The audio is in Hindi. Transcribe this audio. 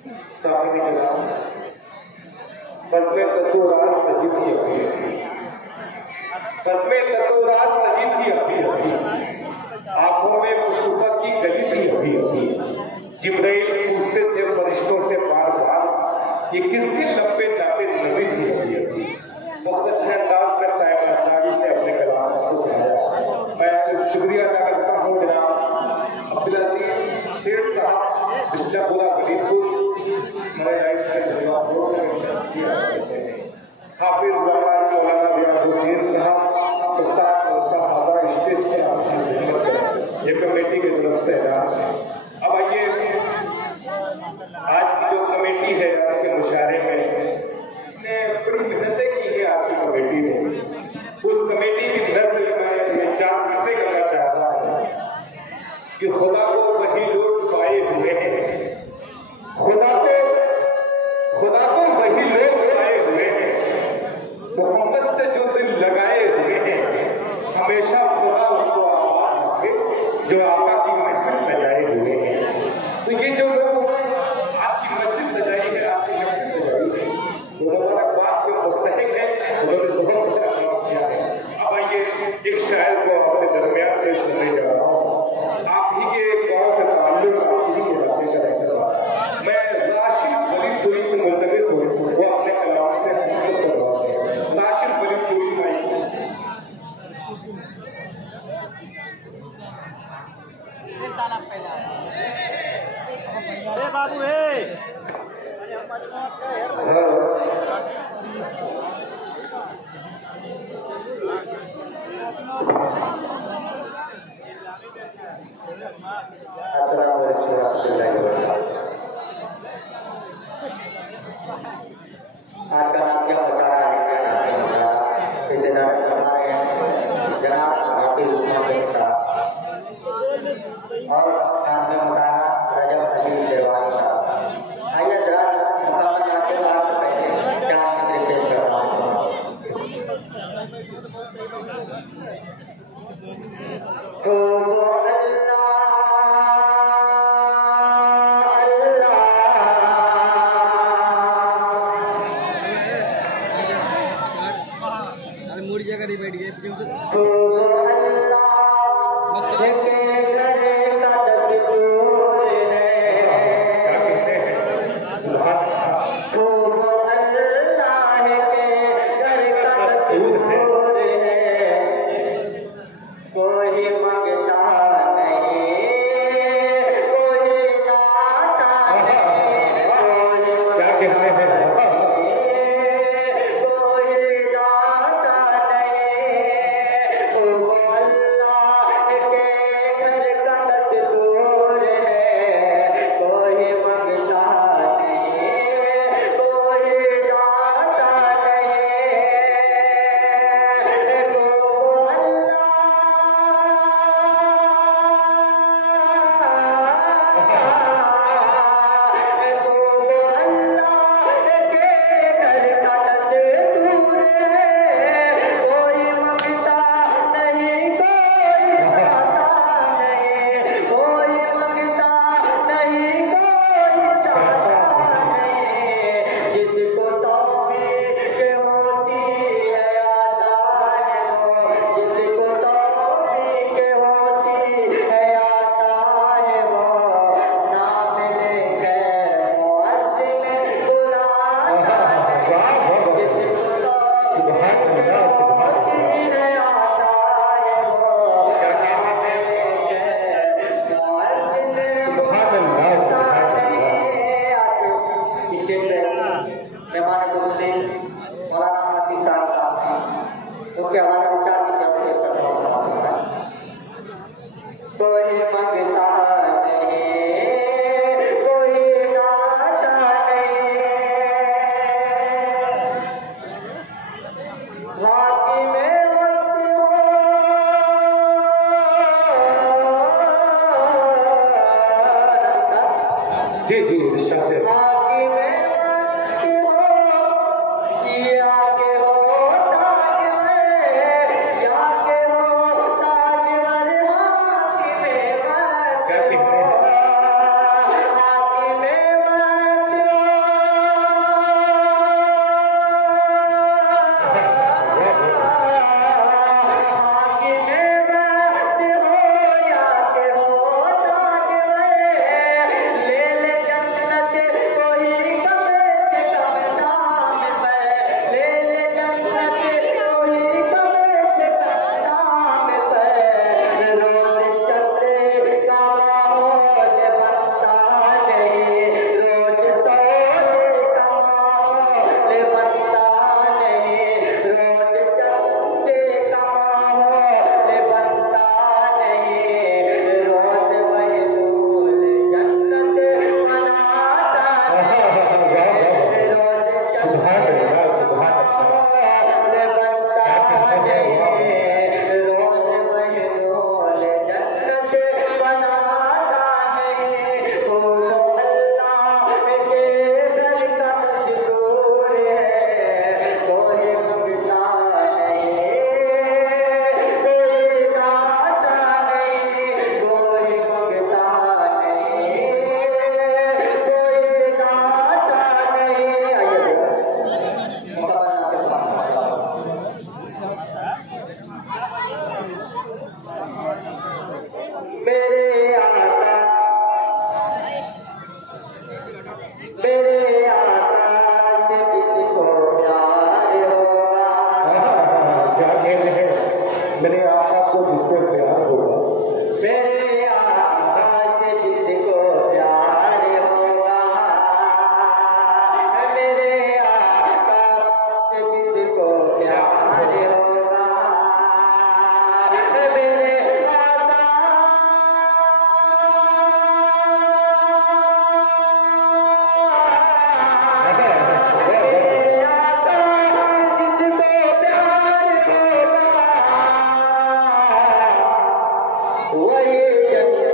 सामने निकला बसमें तत्वराज सजी थी अभी, बसमें तत्वराज सजी थी अभी अभी, आंखों में मुस्तफा की गली थी अभी अभी। जिब्राइल पूछते थे फरिश्तों से बार बार ये किसके लंबे नापे नबी थी अभी अभी। बहुत अच्छे अंदाज में साहिब अतारी ने अपने कलाम को सुनाया। मैं शुक्रिया अदा करता हूँ जनाब अब्दुल अजीज सेठ साहब बिस्लापुरा गरीबपुर हाफिज मौलाना रियाजुद्दीन साहब उस्ताद स्टेज पे ये कमेटी की तरफ से है। अब आइए आज की जो कमेटी है आज के मुशायरे में ने बड़ी मेहनतें की है आज की कमेटी ने। उस कमेटी की तरफ से मैं चार किस्से करना चाहता हूँ कि खुदा को वही लोग पाए हुए हैं, खुदा को वही लोग पाए हुए हैं, मोहम्मद से जो दिल लगाए हुए हैं, हमेशा खुदा उनको आबाद रखे जो आका की महफिल सजाए हुए हैं। तो ये जो लोग आपकी मस्जिद सजाई है, आपकी महफिल सजाई है, उन्होंने बात के मुस्तहिक है, उन्होंने बहुत अच्छा काम किया है। अब आइए एक शायर को अपने दरमियान पेश करने जा रहा हूँ। आप ही के कौन से ताल्लुक आप ही के रहने का रहता मैं राशिद वलीदपुरी से मुल्तमिस हूँ, वो अपने कलाम से हमसे करवाते हैं। राशिद वलीदपुरी बाबू है आपका नाम क्या मसाला है? जनाब हाफिज उस्मान साहब और नाम मसाला रजब अली शेरवानी साहब। आइए जरा मुकाम जाते हैं आपसे पहले चार मिसरे पेश कर रहा हूँ। मूडी जगह नहीं बैठ गए प्यारे